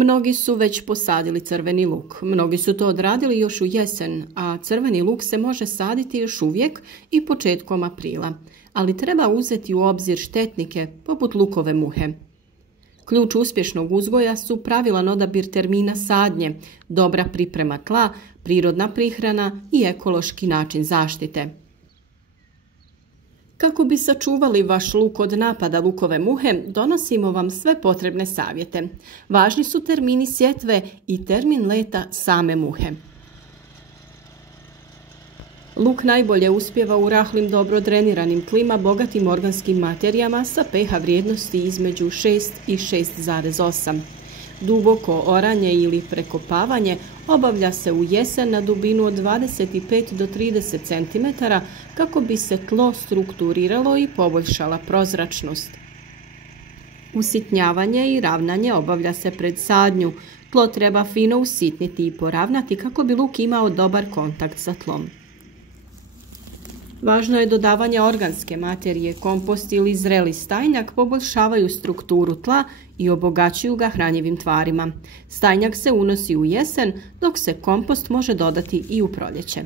Mnogi su već posadili crveni luk. Mnogi su to odradili još u jesen, a crveni luk se može saditi još uvijek i početkom aprila. Ali treba uzeti u obzir štetnike poput lukove muhe. Ključ uspješnog uzgoja su pravilan odabir termina sadnje, dobra priprema tla, prirodna prihrana i ekološki način zaštite. Kako bi sačuvali vaš luk od napada lukove muhe, donosimo vam sve potrebne savjete. Važni su termini sjetve i termin leta same muhe. Luk najbolje uspijeva u rahlim, dobro dreniranim tlima bogatim organskim materijama sa pH vrijednosti između 6 i 6,8. Duboko oranje ili prekopavanje obavlja se u jesen na dubinu od 25 do 30 cm kako bi se tlo strukturiralo i poboljšala prozračnost. Usitnjavanje i ravnanje obavlja se pred sadnju. Tlo treba fino usitniti i poravnati kako bi luk imao dobar kontakt sa tlom. Važno je dodavanje organske materije, kompost ili zreli stajnjak poboljšavaju strukturu tla i obogaćuju ga hranjivim tvarima. Stajnjak se unosi u jesen, dok se kompost može dodati i u proljeće.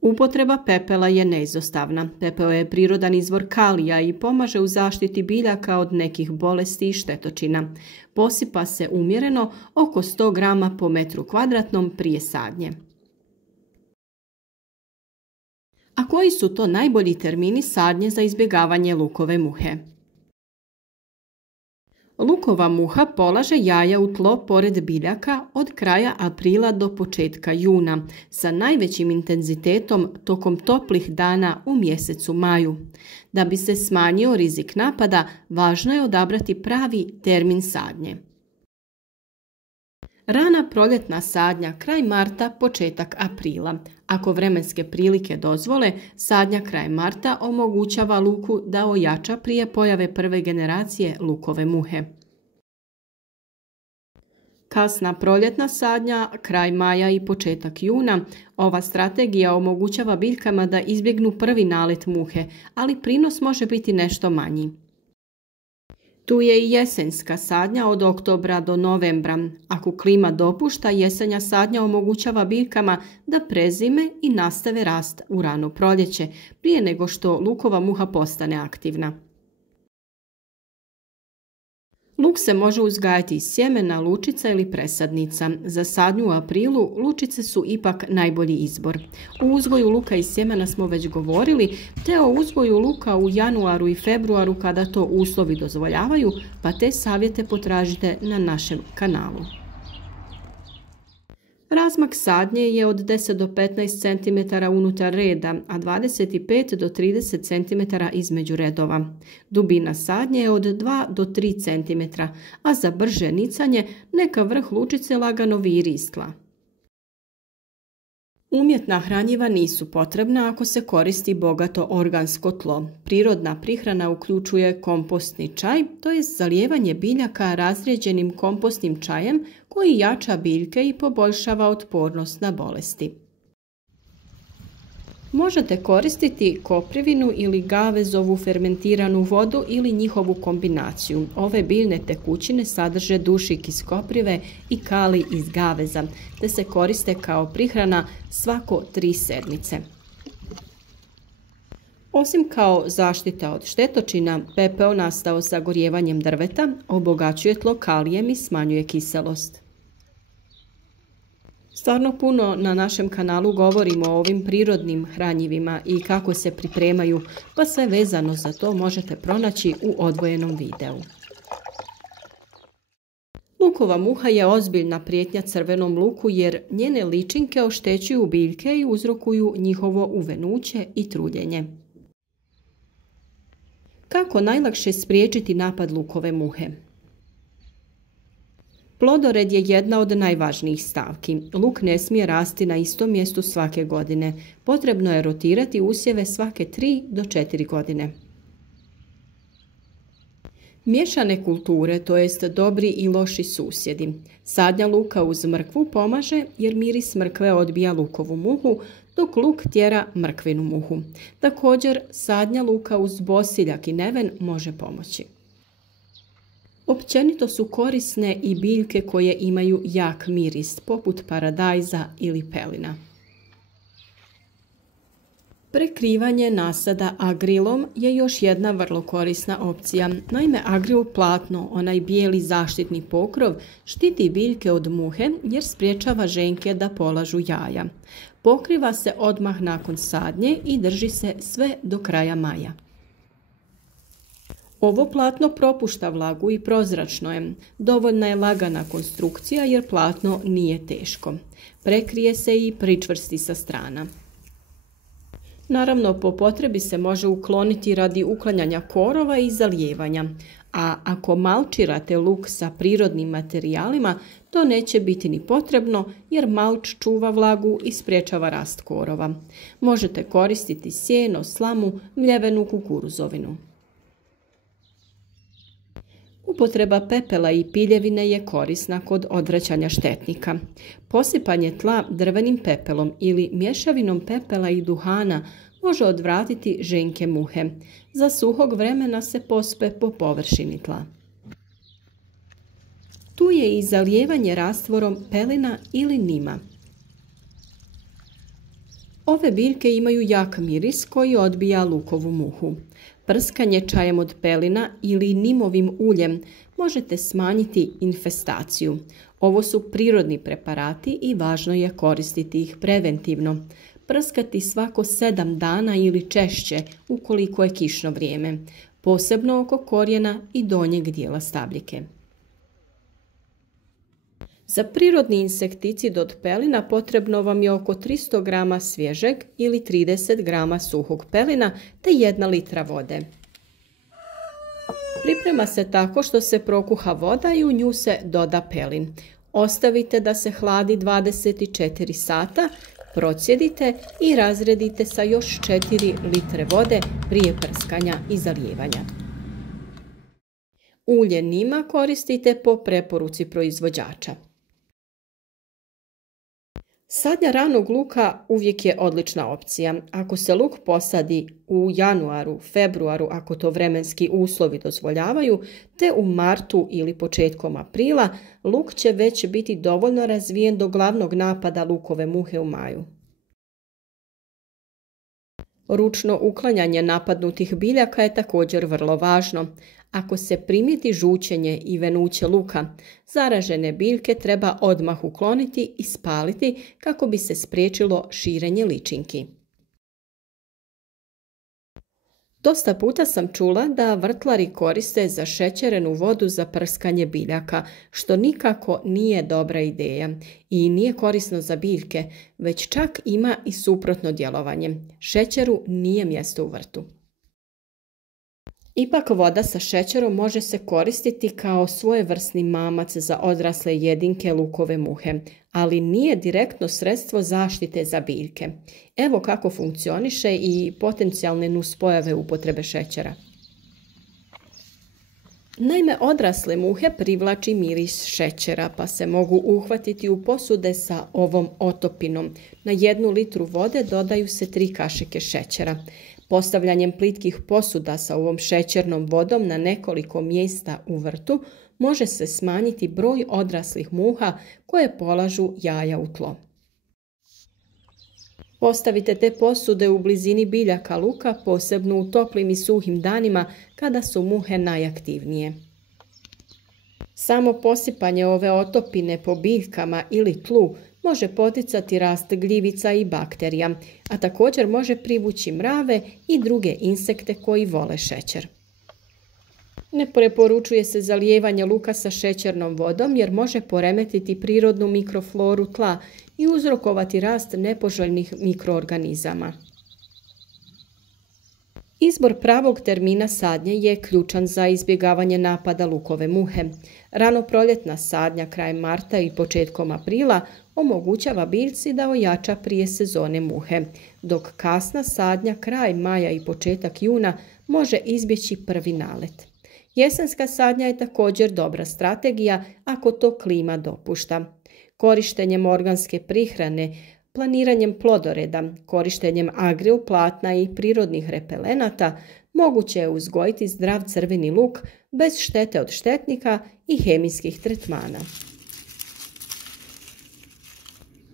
Upotreba pepela je neizostavna. Pepeo je prirodan izvor kalija i pomaže u zaštiti biljaka od nekih bolesti i štetočina. Posipa se umjereno oko 100 grama po metru kvadratnom prije sadnje. A koji su to najbolji termini sadnje za izbjegavanje lukove muhe? Lukova muha polaže jaja u tlo pored biljaka od kraja aprila do početka juna, sa najvećim intenzitetom tokom toplih dana u mjesecu maju. Da bi se smanjio rizik napada, važno je odabrati pravi termin sadnje. Rana proljetna sadnja kraj marta, početak aprila. Ako vremenske prilike dozvole, sadnja kraj marta omogućava luku da ojača prije pojave prve generacije lukove muhe. Kasna proljetna sadnja, kraj maja i početak juna, ova strategija omogućava biljkama da izbjegnu prvi nalet muhe, ali prinos može biti nešto manji. Tu je i jesenska sadnja od oktobra do novembra. Ako klima dopušta, jesenja sadnja omogućava biljkama da prezime i nastave rast u rano proljeće, prije nego što lukova muha postane aktivna. Luk se može uzgajati iz sjemena, lučica ili presadnica. Za sadnju u aprilu lučice su ipak najbolji izbor. U uzgoju luka iz sjemena smo već govorili, te o uzgoju luka u januaru i februaru kada to uslovi dozvoljavaju, pa te savjete potražite na našem kanalu. Razmak sadnje je od 10 do 15 cm unutar reda, a 25 do 30 cm između redova. Dubina sadnje je od 2 do 3 cm, a za brže nicanje neka vrh lučice lagano viri iz tla. Umjetna hranjiva nisu potrebna ako se koristi bogato organsko tlo. Prirodna prihrana uključuje kompostni čaj, to je zalijevanje biljaka razrijeđenim kompostnim čajem koji jača biljke i poboljšava otpornost na bolesti. Možete koristiti koprivinu ili gavezovu fermentiranu vodu ili njihovu kombinaciju. Ove biljne tekućine sadrže dušik iz koprive i kalij iz gaveza, te se koriste kao prihrana svako 3 sedmice. Osim kao zaštita od štetočina, pepeo nastao sagorijevanjem drveta obogaćuje tlo kalijem i smanjuje kiselost. Stvarno puno na našem kanalu govorimo o ovim prirodnim hranjivima i kako se pripremaju, pa sve vezano za to možete pronaći u odvojenom videu. Lukova muha je ozbiljna prijetnja crvenom luku jer njene ličinke oštećuju biljke i uzrokuju njihovo uvenuće i truljenje. Kako najlakše spriječiti napad lukove muhe? Plodored je jedna od najvažnijih stavki. Luk ne smije rasti na istom mjestu svake godine. Potrebno je rotirati usjeve svake 3 do 4 godine. Miješane kulture, to jest dobri i loši susjedi. Sadnja luka uz mrkvu pomaže jer miris mrkve odbija lukovu muhu, dok luk tjera mrkvinu muhu. Također, sadnja luka uz bosiljak i neven može pomoći. Općenito su korisne i biljke koje imaju jak miris, poput paradajza ili pelina. Prekrivanje nasada agrilom je još jedna vrlo korisna opcija. Naime, agril platno, onaj bijeli zaštitni pokrov, štiti biljke od muhe jer sprječava ženke da polažu jaja. Pokriva se odmah nakon sadnje i drži se sve do kraja maja. Ovo platno propušta vlagu i prozračno je. Dovoljna je lagana konstrukcija jer platno nije teško. Prekrije se i pričvrsti sa strana. Naravno, po potrebi se može ukloniti radi uklanjanja korova i zalijevanja, a ako malčirate luk sa prirodnim materijalima, to neće biti ni potrebno jer malč čuva vlagu i sprječava rast korova. Možete koristiti sjeno, slamu, mljevenu kukuruzovinu. Upotreba pepela i piljevine je korisna kod odvraćanja štetnika. Posipanje tla drvenim pepelom ili mješavinom pepela i duhana može odvratiti ženke muhe. Za suhog vremena se pospe po površini tla. Tu je i zalijevanje rastvorom pelina ili nima. Ove biljke imaju jak miris koji odbija lukovu muhu. Prskanje čajem od pelina ili nimovim uljem možete smanjiti infestaciju. Ovo su prirodni preparati i važno je koristiti ih preventivno. Prskati svako 7 dana ili češće ukoliko je kišno vrijeme, posebno oko korijena i donjeg dijela stabljike. Za prirodni insekticid od pelina potrebno vam je oko 300 g svježeg ili 30 g suhog pelina te 1 litra vode. Priprema se tako što se prokuha voda i u nju se doda pelin. Ostavite da se hladi 24 sata, procjedite i razredite sa još 4 litre vode prije prskanja i zalijevanja. Ulje nima koristite po preporuci proizvođača. Sadnja ranog luka uvijek je odlična opcija. Ako se luk posadi u januaru, februaru, ako to vremenski uslovi dozvoljavaju, te u martu ili početkom aprila, luk će već biti dovoljno razvijen do glavnog napada lukove muhe u maju. Ručno uklanjanje napadnutih biljaka je također vrlo važno. Ako se primijeti žućenje i venuće luka, zaražene biljke treba odmah ukloniti i spaliti kako bi se spriječilo širenje ličinki. Dosta puta sam čula da vrtlari koriste zašećerenu vodu za prskanje biljaka, što nikako nije dobra ideja i nije korisno za biljke, već čak ima i suprotno djelovanje. Šećeru nije mjesto u vrtu. Ipak voda sa šećerom može se koristiti kao svojevrsni mamac za odrasle jedinke lukove muhe, ali nije direktno sredstvo zaštite za biljke. Evo kako funkcioniše i potencijalne nuspojave upotrebe šećera. Naime, odrasle muhe privlači miris šećera, pa se mogu uhvatiti u posude sa ovom otopinom. Na 1 litru vode dodaju se 3 kašike šećera. Postavljanjem plitkih posuda sa ovom šećernom vodom na nekoliko mjesta u vrtu može se smanjiti broj odraslih muha koje polažu jaja u tlo. Postavite te posude u blizini biljaka luka, posebno u toplim i suhim danima kada su muhe najaktivnije. Samo posipanje ove otopine po biljkama ili tlu može poticati rast gljivica i bakterija, a također može privući mrave i druge insekte koji vole šećer. Ne preporučuje se zalijevanje luka sa šećernom vodom jer može poremetiti prirodnu mikrofloru tla i uzrokovati rast nepoželjnih mikroorganizama. Izbor pravog termina sadnje je ključan za izbjegavanje napada lukove muhe. Ranoproljetna sadnja krajem marta i početkom aprila omogućava biljci da ojača prije sezone muhe, dok kasna sadnja kraj maja i početak juna može izbjeći prvi nalet. Jesenska sadnja je također dobra strategija ako to klima dopušta. Korištenjem organske prihrane, planiranjem plodoreda, korištenjem agril platna i prirodnih repelenata moguće je uzgojiti zdrav crveni luk bez štete od štetnika i hemijskih tretmana.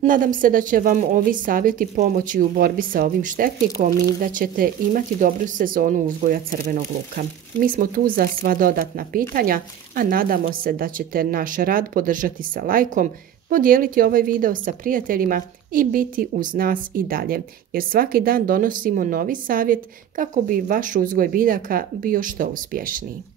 Nadam se da će vam ovi savjeti pomoći u borbi sa ovim štetnikom i da ćete imati dobru sezonu uzgoja crvenog luka. Mi smo tu za sva dodatna pitanja, a nadamo se da ćete naš rad podržati sa lajkom, podijeliti ovaj video sa prijateljima i biti uz nas i dalje, jer svaki dan donosimo novi savjet kako bi vaš uzgoj biljaka bio što uspješniji.